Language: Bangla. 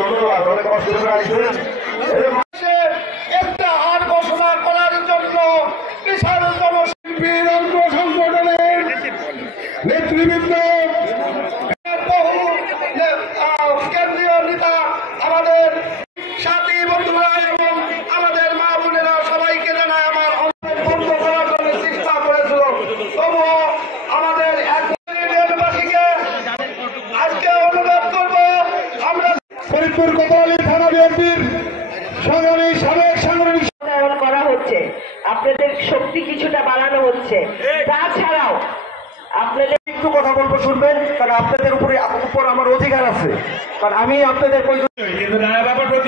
ধন্যবাদ, অনেক কষ্ট করে আসছেন। একটা হার ঘোষণা করার জন্য বিশাল জনশিল্পীর অঙ্গ সংগঠনের নেতৃবৃন্দ, বহু কেন্দ্রীয় নেতা, আমাদের সাথী বন্ধুরা এবং আমাদের মা বোনেরা সবাইকে জানায় আমার বন্ধ করার জন্য চেষ্টা করেছিল। তবুও আমাদের একবাসীকে আজকে অনুরোধ করব, আমরা ফরিদপুর কোতোয়ালি থানা বিএনপির সংগ্রামী সাবেক সাংগঠনিক করা হচ্ছে, আপনাদের শক্তি কিছুটা বাড়ানো হচ্ছে। তাছাড়াও আপনাদের একটু কথা বলবো, শুনবেন, কারণ আপনাদের উপর আমার অধিকার আছে, কারণ আমি আপনাদের কিন্তু